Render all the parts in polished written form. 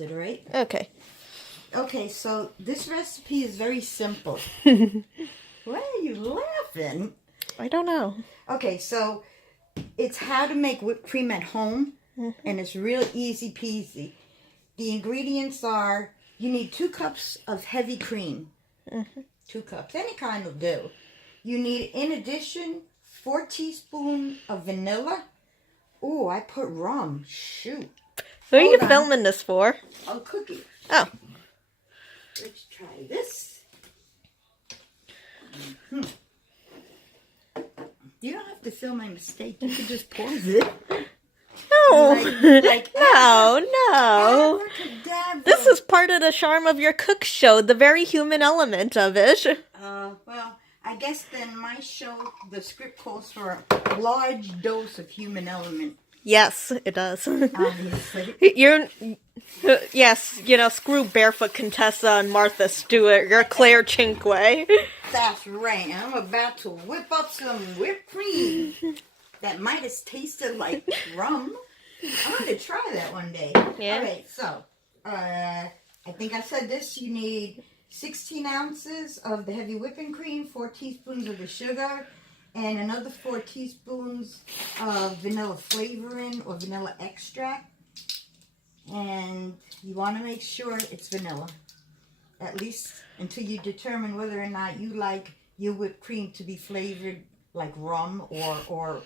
Right? Okay. Okay, so this recipe is very simple. Why are you laughing? I don't know. Okay, so it's how to make whipped cream at home, and it's real easy peasy. The ingredients are, you need 2 cups of heavy cream. 2 cups, any kind will do. You need, in addition, 4 teaspoons of vanilla. Oh, I put rum. Shoot. Who are you Hold on. filming this for? A cookie. Oh. Let's try this. You don't have to film my mistake. You can just pause it. No. No. Abracadabra. This is part of the charm of your cook show, the very human element of it. Well, I guess then my show, the script calls for a large dose of human element. Yes, it does. Obviously. Yes, screw Barefoot Contessa and Martha Stewart. You're Claire Cinque. That's right. I'm about to whip up some whipped cream that might have tasted like rum. I'm going to try that one day. Yeah. All right, so I think I said this. You need 16 ounces of the heavy whipping cream, 4 teaspoons of the sugar, and another 4 teaspoons of vanilla flavoring or vanilla extract. And you want to make sure it's vanilla, at least until you determine whether or not you like your whipped cream to be flavored like rum or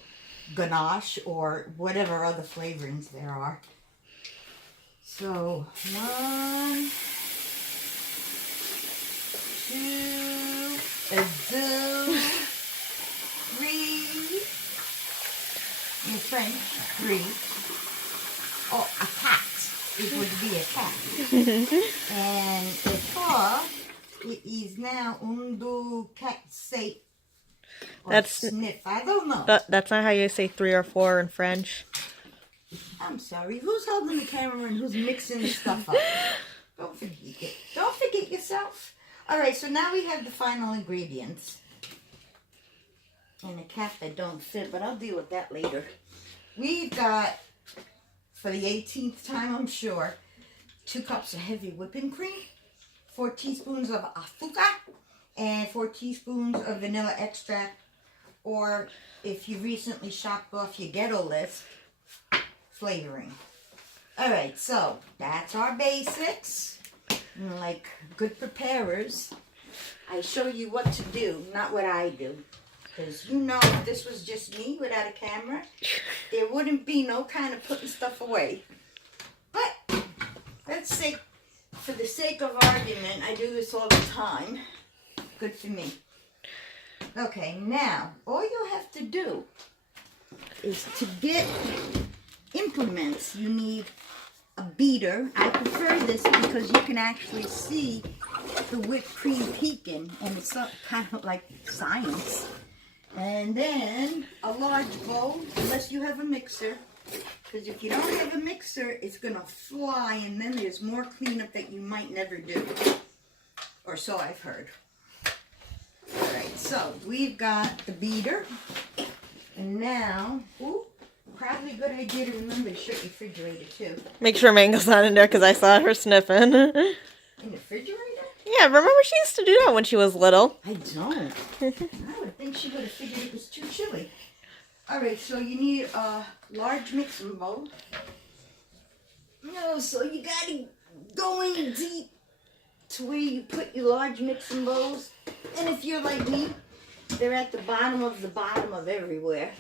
ganache or whatever other flavorings there are. So 1, 2, 3. In French, 3. Oh, a cat. It would be a cat. And it is now 1, 2, 4, 6. That's sniff. I don't know. That's not how you say 3 or 4 in French. I'm sorry. Who's holding the camera and who's mixing the stuff up? Don't forget it. Don't forget yourself. All right, so now we have the final ingredients. And a cap that don't fit, but I'll deal with that later. We've got, for the 18th time, I'm sure, 2 cups of heavy whipping cream, 4 teaspoons of azúcar, and 4 teaspoons of vanilla extract, or if you recently shopped off your ghetto list, flavoring. All right, so that's our basics. And like good preparers, I show you what to do, not what I do. Because if this was just me without a camera, there wouldn't be no kind of putting stuff away. But let's say, for the sake of argument, I do this all the time. Good for me. Okay, now, all you have to do is to get implements. You need a beater. I prefer this because you can actually see the whipped cream peeking, and it's kind of like science. And then a large bowl, unless you have a mixer. Because if you don't have a mixer, it's going to fly, and then there's more cleanup that you might never do. Or so I've heard. Alright, so we've got the beater. And now, probably a good idea to remember to shut your refrigerator too. Make sure Mango's not in there because I saw her sniffing. In the refrigerator? Yeah, remember she used to do that when she was little. I don't. I would think she would have figured it was too chilly. Alright, so you need a large mixing bowl. So you gotta go in deep to where you put your large mixing bowls. And if you're like me, they're at the bottom of everywhere.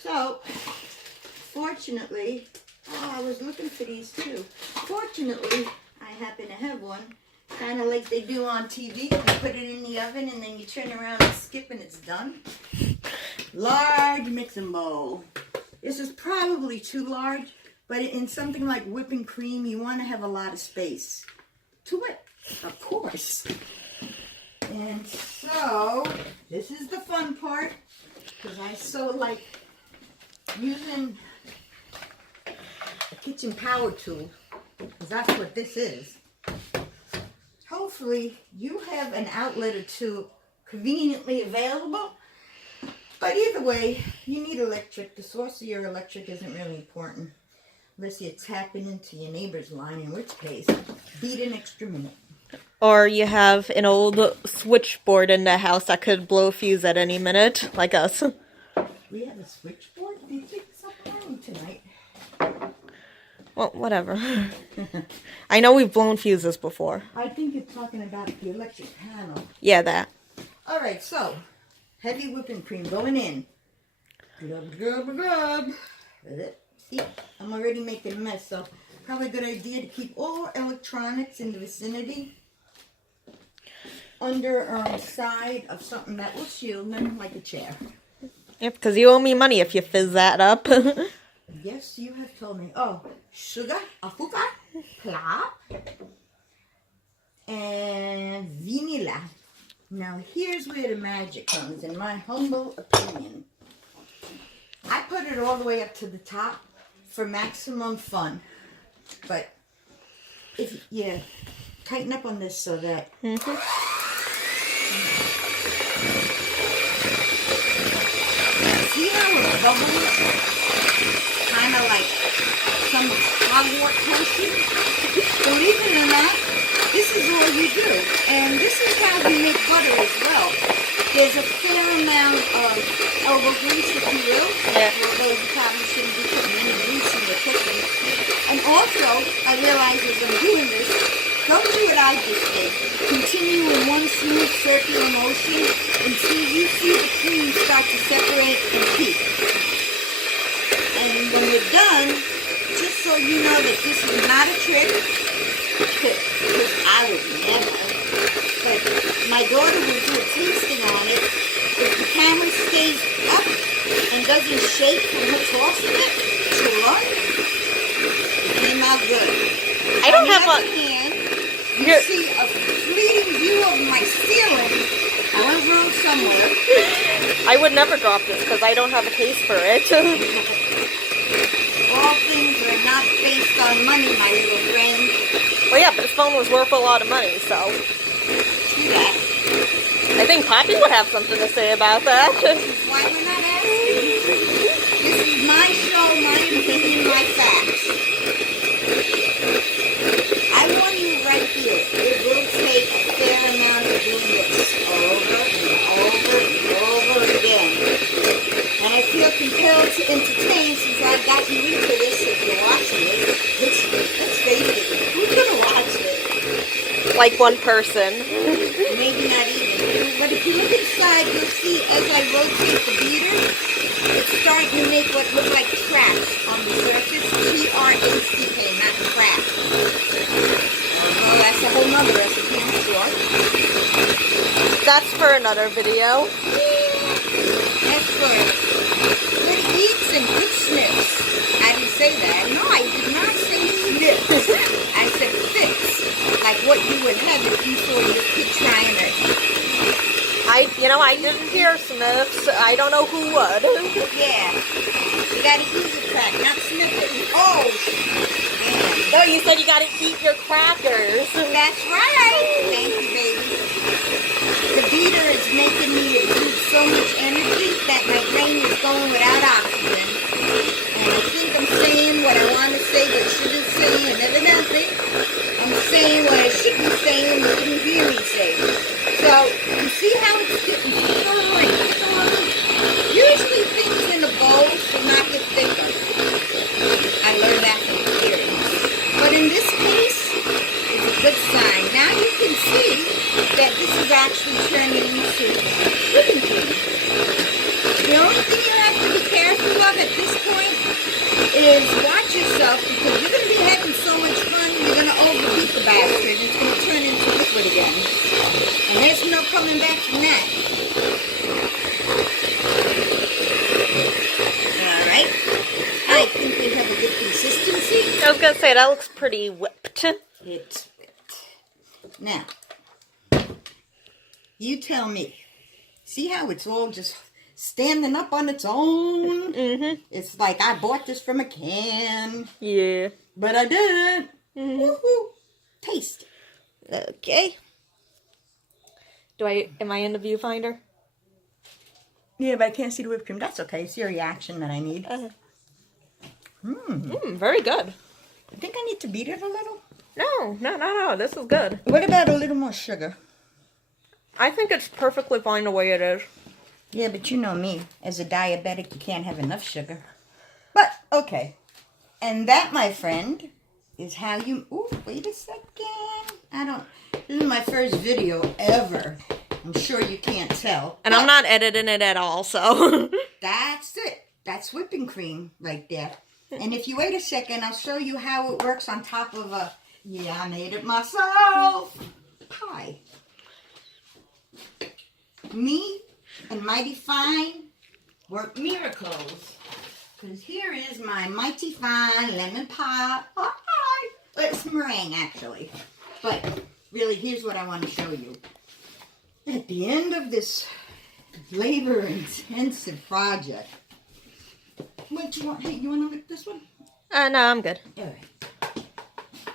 So, fortunately, I was looking for these too. Fortunately, I happen to have one. Kind of like they do on TV. You put it in the oven and then you turn around and skip and it's done. Large mixing bowl. This is probably too large, but in something like whipping cream, you want to have a lot of space to whip, of course. And so, this is the fun part, because I so like using a kitchen power tool, because that's what this is. Hopefully, you have an outlet or two conveniently available. But either way, you need electric. The source of your electric isn't really important. Unless you're tapping into your neighbor's line, in which case, beat an extra minute. Or you have an old switchboard in the house that could blow a fuse at any minute, like us. We have a switchboard? Do you think something wrong tonight? Well, whatever. I know we've blown fuses before. I think you're talking about the electric panel. Yeah, that. All right, so heavy whipping cream going in. Glub, glub, glub. See, I'm already making a mess, so probably a good idea to keep all electronics in the vicinity under or side of something that will shield them, like a chair. Yep, because you owe me money if you fizz that up. Yes, you have told me. Oh, sugar, azúcar, plop, and vanilla. Now, here's where the magic comes, in my humble opinion. I put it all the way up to the top for maximum fun. But if you tighten up on this so that... See how it bubbles? Kind of like some hogwarts potion. Believe it or not, this is all you do. And this is how we make butter as well. There's a fair amount of elbow grease, if you will. Yeah. Although you probably shouldn't be putting any grease in your cooking. And also, I realize as I'm doing this, don't do what I just did. Continue in one smooth circular motion until you see the cream start to separate and peak. And when we're done, just so you know that this is not a trick, because I would never, but my daughter will do a tasting on it. If the camera stays up and doesn't shake from her tossing it to run, it came out good. I don't have a... You see a fleeting view of my ceiling. I went wrong somewhere. I would never drop this because I don't have a case for it. All things are not based on money, my little friend. Well, yeah, but this phone was worth a lot of money, so... See that? I think Poppy would have something to say about that. This is why we're not asking. This is my show, my opinion, my facts. I warn you right here, it will take a fair amount of doing this over and over and over again. And I feel compelled to entertain since I got you into this if you're watching it. Let's face it, who's going to watch it? Like one person. Maybe not even. But if you look inside, you'll see as I rotate the beater, it's starting to make what look like cracks on the surface. T-R-A-C-K, not crack. Although that's a whole nother recipe, I'm sure. That's for another video. That's for good eats and good sniffs. I didn't say that. No, I did not say sniffs. I said fix. Like what you would have if you saw your kid trying it. I didn't hear sniffs. I don't know who would. Yeah. You gotta use a crack, not sniff it. Oh, man. No, you said you gotta eat your crackers. That's right. Thank you, baby. The beater is making me exude so much energy that my brain is going without oxygen. And I think I'm saying what I want to say but shouldn't say, and evidently I'm saying what I should be saying but didn't hear me say. So, you see how it's getting thicker and thicker? Usually things in a bowl should not get thicker. I learned that from experience. But in this case, it's a good sign. Now you can see that this is actually turning into whipping cream. The only thing you have to be careful of at this point is watch yourself because you're going to be having so much fun, you're going to overheat the bastard and it's going to turn into liquid again. And there's no coming back from that. Alright. I think we have a good consistency. I was gonna say, that looks pretty whipped. It's whipped. Now, you tell me. See how it's all just standing up on its own? Mm-hmm. It's like I bought this from a can. Yeah. But I didn't. Mm-hmm. Woohoo. Taste it. Okay. Am I in the viewfinder? Yeah, but I can't see the whipped cream. That's okay. It's your reaction that I need. Very good. I think I need to beat it a little. No. This is good. What about a little more sugar? I think it's perfectly fine the way it is. Yeah, but you know me. As a diabetic, you can't have enough sugar. But, okay. And that, my friend, is how you... Ooh, wait a second. This is my first video ever. I'm sure you can't tell. And I'm not editing it at all, so... That's it. That's whipping cream right there. And if you wait a second, I'll show you how it works on top of a... Yeah, I made it myself. Pie. Me and Mighty Fine work miracles. Because here is my Mighty Fine lemon pie. Pie. It's meringue, actually. But really, here's what I want to show you. At the end of this labor-intensive project... What you want? Hey, you want to look at this one? No, I'm good. All right.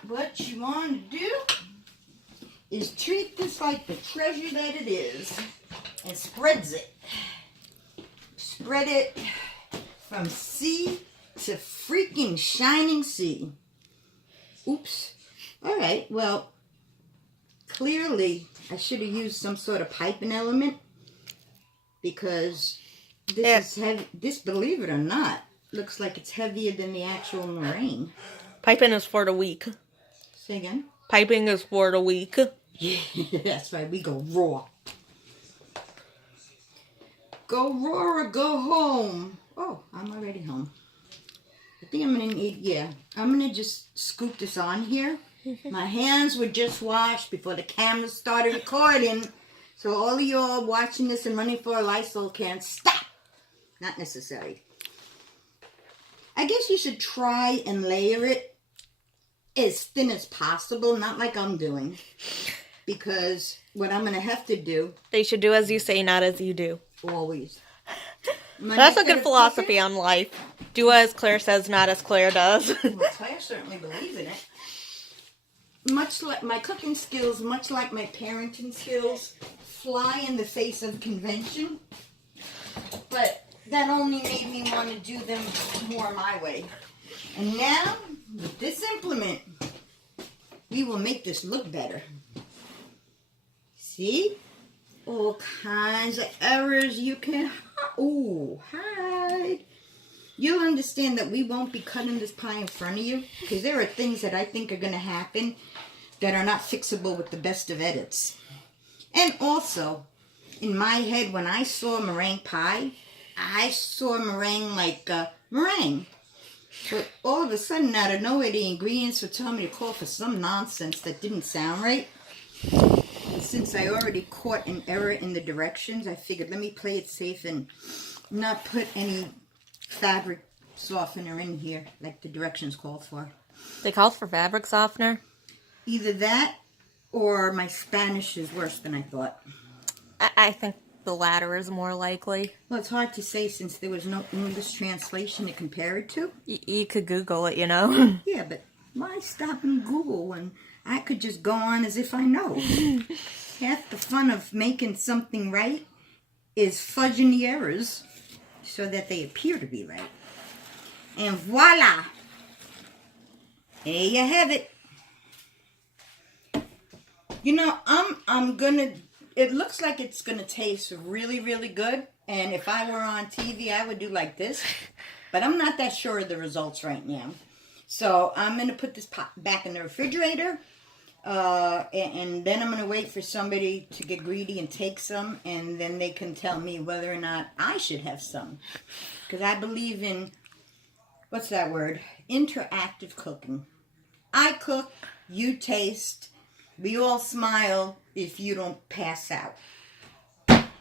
What you want to do is treat this like the treasure that it is and spreads it. Spread it from sea to freaking shining sea. Oops. All right, well, clearly I should have used some sort of piping element because this is heavy. This, believe it or not, looks like it's heavier than the actual meringue. Piping is for the weak. Say again? Piping is for the weak. Yeah, that's right. We go raw. Go raw or go home. Oh, I'm already home. I think I'm going to need, I'm going to just scoop this on here. My hands were just washed before the camera started recording. So all of y'all watching this and running for a Lysol can stop. Not necessary. I guess you should try and layer it as thin as possible, not like I'm doing. Because what I'm going to have to do... They should do as you say, not as you do. Always. That's a good philosophy on life. Do as Claire says, not as Claire does. Well, Claire certainly believes in it. Much like my cooking skills, much like my parenting skills, fly in the face of convention. But that only made me want to do them more my way. And now, with this implement, we will make this look better. See? All kinds of errors you can hide. You'll understand that we won't be cutting this pie in front of you because there are things that I think are going to happen that are not fixable with the best of edits. And also, in my head, when I saw meringue pie, I saw meringue like meringue. But all of a sudden, out of nowhere, the ingredients were telling me to call for some nonsense that didn't sound right. And since I already caught an error in the directions, I figured let me play it safe and not put any fabric softener in here like the directions called for. They called for fabric softener? Either that or my Spanish is worse than I thought. I think the latter is more likely. Well, it's hard to say since there was no English translation to compare it to. You could Google it, you know? Yeah, but why stop and Google when I could just go on as if I know? Half the fun of making something right is fudging the errors so that they appear to be right. And voila! There you have it. You know, I'm gonna... It looks like it's gonna taste really, really good. And if I were on TV, I would do like this. But I'm not that sure of the results right now. So I'm gonna put this pot back in the refrigerator. And then I'm gonna wait for somebody to get greedy and take some. And then they can tell me whether or not I should have some. Because I believe in... What's that word? Interactive cooking. I cook, you taste, we all smile if you don't pass out.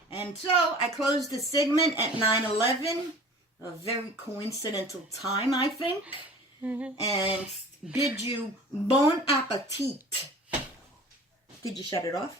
And so I closed the segment at 9:11, a very coincidental time, I think, and bid you bon appetit. Did you shut it off?